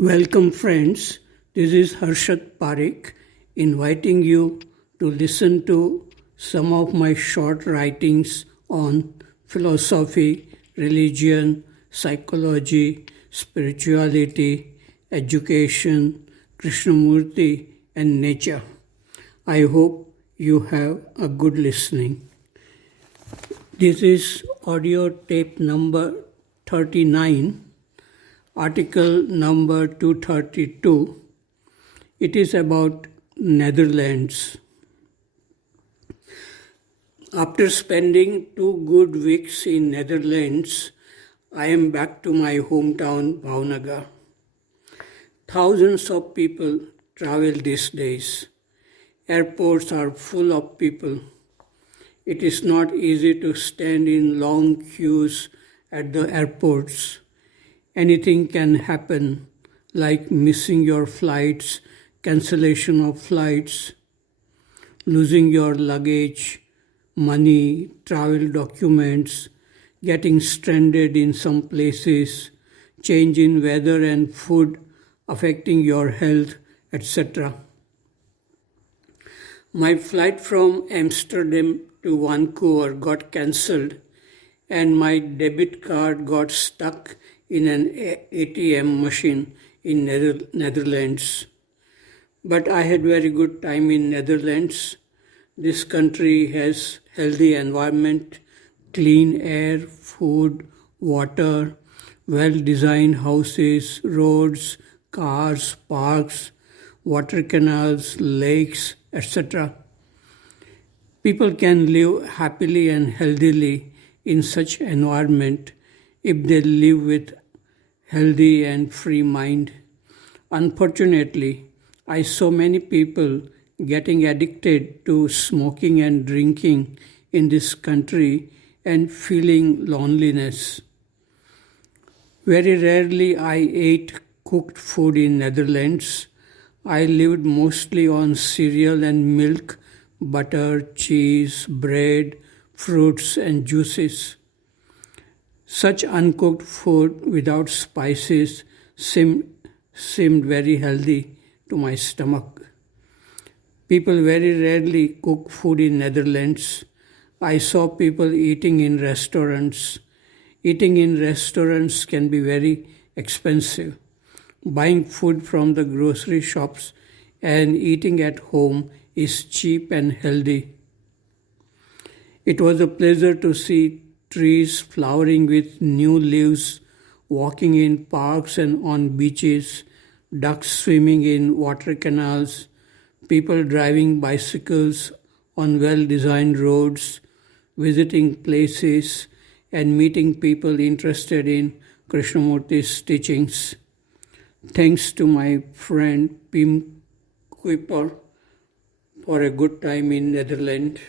Welcome, friends. This is Harshad Parekh inviting you to listen to some of my short writings on philosophy, religion, psychology, spirituality, education, Krishnamurti, and nature. I hope you have a good listening. This is audio tape number 39, article number 232. It is about Netherlands. After spending 2 good weeks in Netherlands, I am back to my hometown Bhavnagar. Thousands of people travel these days. Airports are full of people. It is not easy to stand in long queues at the airports. Anything can happen, like missing your flights, cancellation of flights, losing your luggage, money, travel documents, getting stranded in some places, change in weather and food affecting your health, etc. My flight from Amsterdam to Vancouver got cancelled and my debit card got stuck in an ATM machine in Netherlands. But I had very good time in Netherlands. This country has healthy environment, clean air, food, water, well-designed houses, roads, cars, parks, water canals, lakes, etc. People can live happily and healthily in such environment if they live with healthy and free mind. Unfortunately, I saw many people getting addicted to smoking and drinking in this country and feeling loneliness. Very rarely I ate cooked food in Netherlands. I lived mostly on cereal and milk, butter, cheese, bread, fruits and juices. Such uncooked food without spices seemed very healthy to my stomach. People very rarely cook food in Netherlands. I saw people eating in restaurants. Eating in restaurants can be very expensive. Buying food from the grocery shops and eating at home is cheap and healthy. It was a pleasure to see trees flowering with new leaves, walking in parks and on beaches, ducks swimming in water canals, people driving bicycles on well-designed roads, visiting places, and meeting people interested in Krishnamurti's teachings. Thanks to my friend Pim Kuiper for a good time in Netherlands.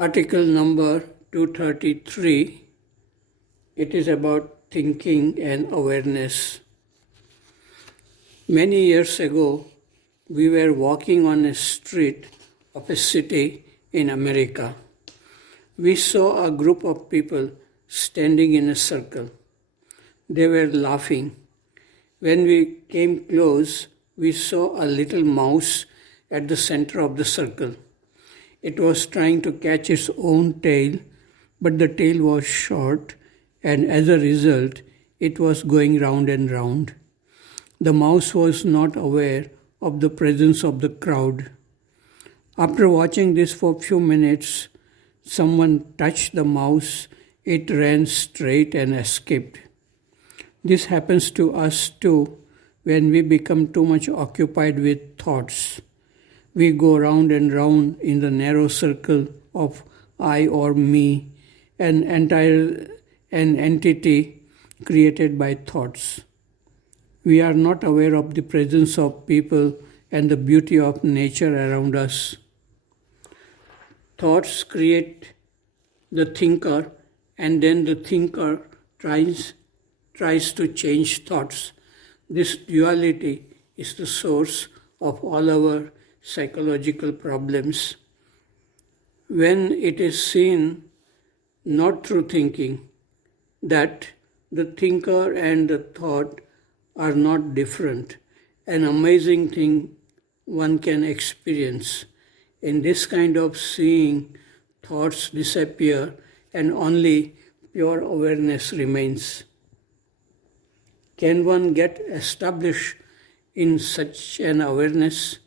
Article number 233, it is about thinking and awareness. Many years ago, we were walking on a street of a city in America. We saw a group of people standing in a circle. They were laughing. When we came close, we saw a little mouse at the center of the circle. It was trying to catch its own tail, but the tail was short, and as a result, it was going round and round. The mouse was not aware of the presence of the crowd. After watching this for a few minutes, someone touched the mouse, it ran straight and escaped. This happens to us too when we become too much occupied with thoughts. We go round and round in the narrow circle of I or me, an entity created by thoughts. We are not aware of the presence of people and the beauty of nature around us. Thoughts create the thinker, and then the thinker tries to change thoughts. This duality is the source of all our psychological problems. When it is seen not through thinking, that The thinker and the thought are not different. An amazing thing one can experience. In this kind of seeing, thoughts disappear and only pure awareness remains. Can one get established in such an awareness?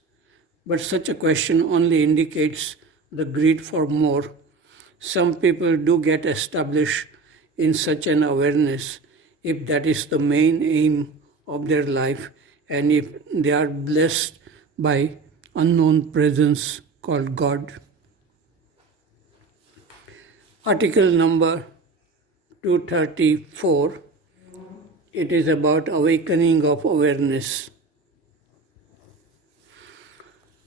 But such a question only indicates the greed for more. Some people do get established in such an awareness if that is the main aim of their life and if they are blessed by unknown presence called God. Article number 234. It is about awakening of awareness.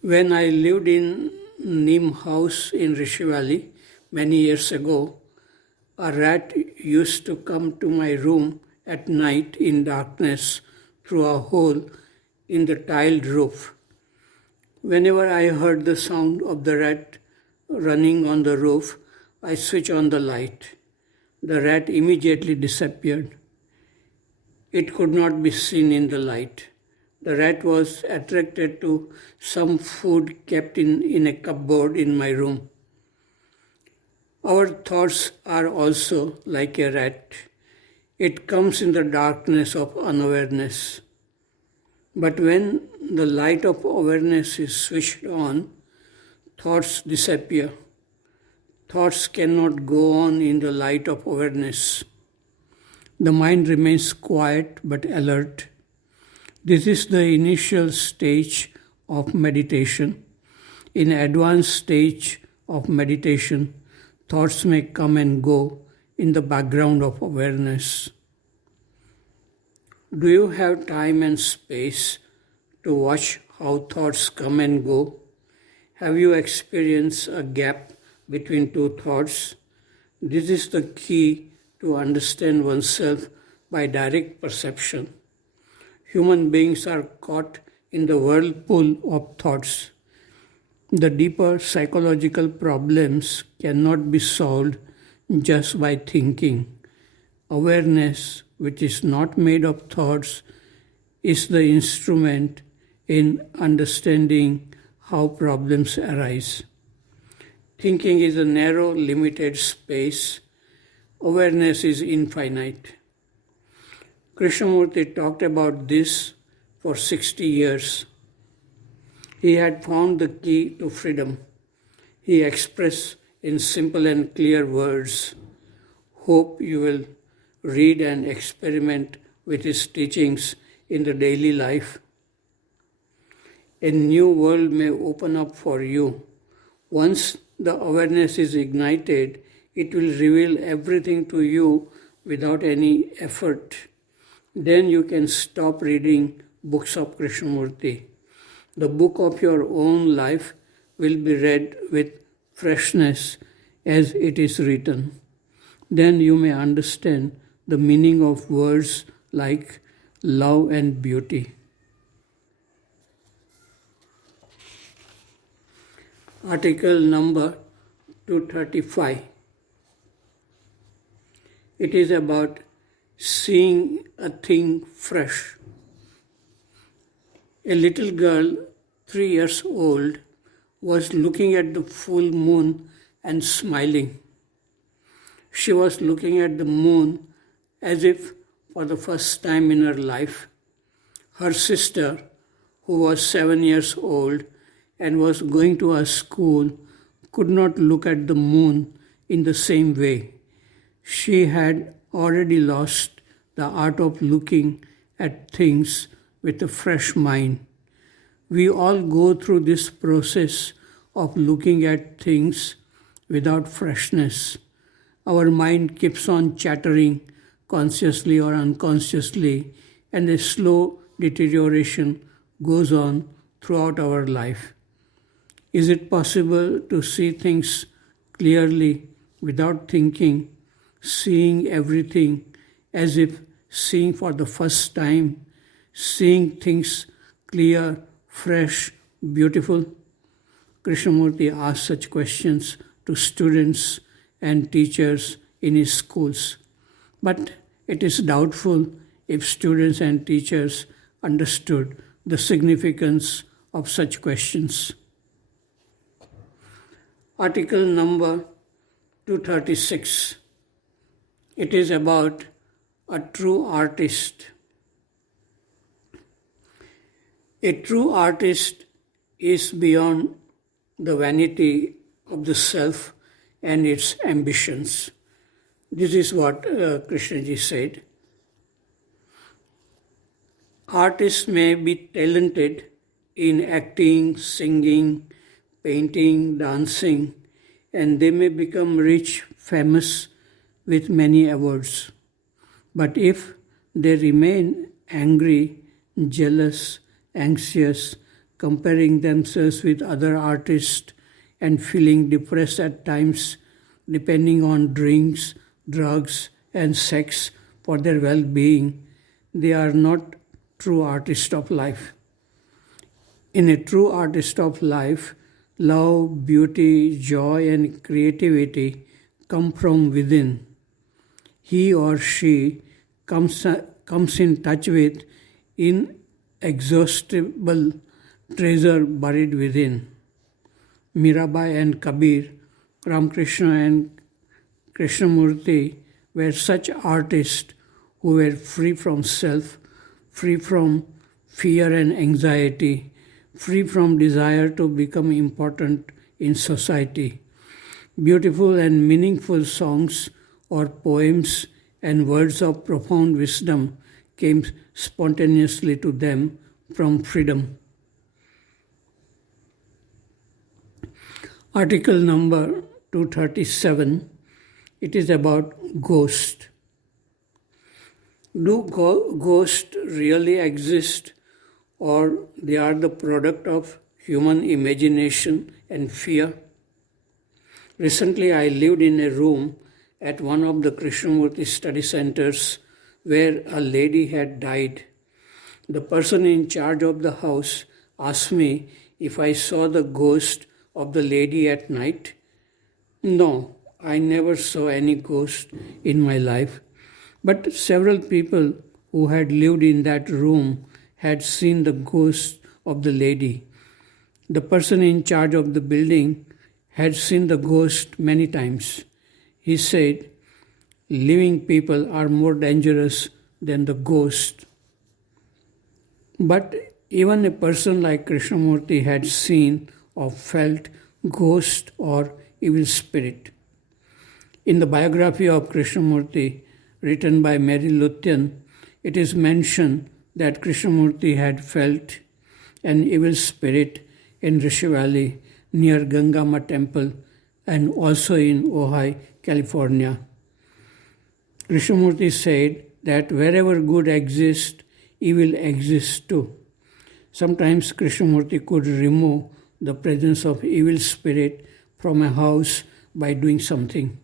When I lived in Neem House in Rishi Valley many years ago, a rat used to come to my room at night in darkness through a hole in the tiled roof. Whenever I heard the sound of the rat running on the roof, I switched on the light. The rat immediately disappeared. It could not be seen in the light. The rat was attracted to some food kept in a cupboard in my room. Our thoughts are also like a rat. It comes in the darkness of unawareness. But when the light of awareness is switched on, thoughts disappear. Thoughts cannot go on in the light of awareness. The mind remains quiet but alert. This is the initial stage of meditation. In advanced stage of meditation, thoughts may come and go in the background of awareness. Do you have time and space to watch how thoughts come and go? Have you experienced a gap between two thoughts? This is the key to understand oneself by direct perception. Human beings are caught in the whirlpool of thoughts. The deeper psychological problems cannot be solved just by thinking. Awareness, which is not made of thoughts, is the instrument in understanding how problems arise. Thinking is a narrow, limited space. Awareness is infinite. Krishnamurti talked about this for 60 years. He had found the key to freedom. He expressed in simple and clear words. Hope you will read and experiment with his teachings in the daily life. A new world may open up for you. Once the awareness is ignited, it will reveal everything to you without any effort. Then you can stop reading books of Krishnamurti. The book of your own life will be read with freshness as it is written. Then you may understand the meaning of words like love and beauty. Article number 235. It is about seeing a thing fresh. A little girl, 3 years old, was looking at the full moon and smiling. She was looking at the moon as if for the first time in her life. Her sister, who was 7 years old and was going to a school, could not look at the moon in the same way. She had already lost the art of looking at things with a fresh mind. We all go through this process of looking at things without freshness. Our mind keeps on chattering consciously or unconsciously, and a slow deterioration goes on throughout our life. Is it possible to see things clearly without thinking, seeing everything as if seeing for the first time, seeing things clear, fresh, beautiful? Krishnamurti asked such questions to students and teachers in his schools. But It is doubtful if students and teachers understood the significance of such questions. Article number 236. It is about a true artist. A true artist is beyond the vanity of the self and its ambitions. This is what Krishnaji said. Artists may be talented in acting, singing, painting, dancing, and they may become rich, famous, with many awards. But if they remain angry, jealous, anxious, comparing themselves with other artists, and feeling depressed at times, depending on drinks, drugs, and sex for their well being, they are not true artists of life. In a true artist of life, love, beauty, joy, and creativity come from within. He or she comes in touch with inexhaustible treasure buried within. Mirabai and Kabir, Ramakrishna and Krishnamurti were such artists who were free from self, free from fear and anxiety, free from desire to become important in society. Beautiful and meaningful songs or poems and words of profound wisdom came spontaneously to them from freedom. Article number 237, it is about ghosts. Do ghosts really exist, or they are the product of human imagination and fear? Recently, I lived in a room at one of the Krishnamurti study centers where a lady had died. The person in charge of the house asked me if I saw the ghost of the lady at night. No, I never saw any ghost in my life, but several people who had lived in that room had seen the ghost of the lady. The person in charge of the building had seen the ghost many times. He said, living people are more dangerous than the ghost. But even a person like Krishnamurti had seen or felt ghost or evil spirit. In the biography of Krishnamurti, written by Mary Luthien, it is mentioned that Krishnamurti had felt an evil spirit in Rishi Valley near Gangama Temple and also in Ojai, California. Krishnamurti said that wherever good exists, evil exists too. Sometimes Krishnamurti could remove the presence of evil spirit from a house by doing something.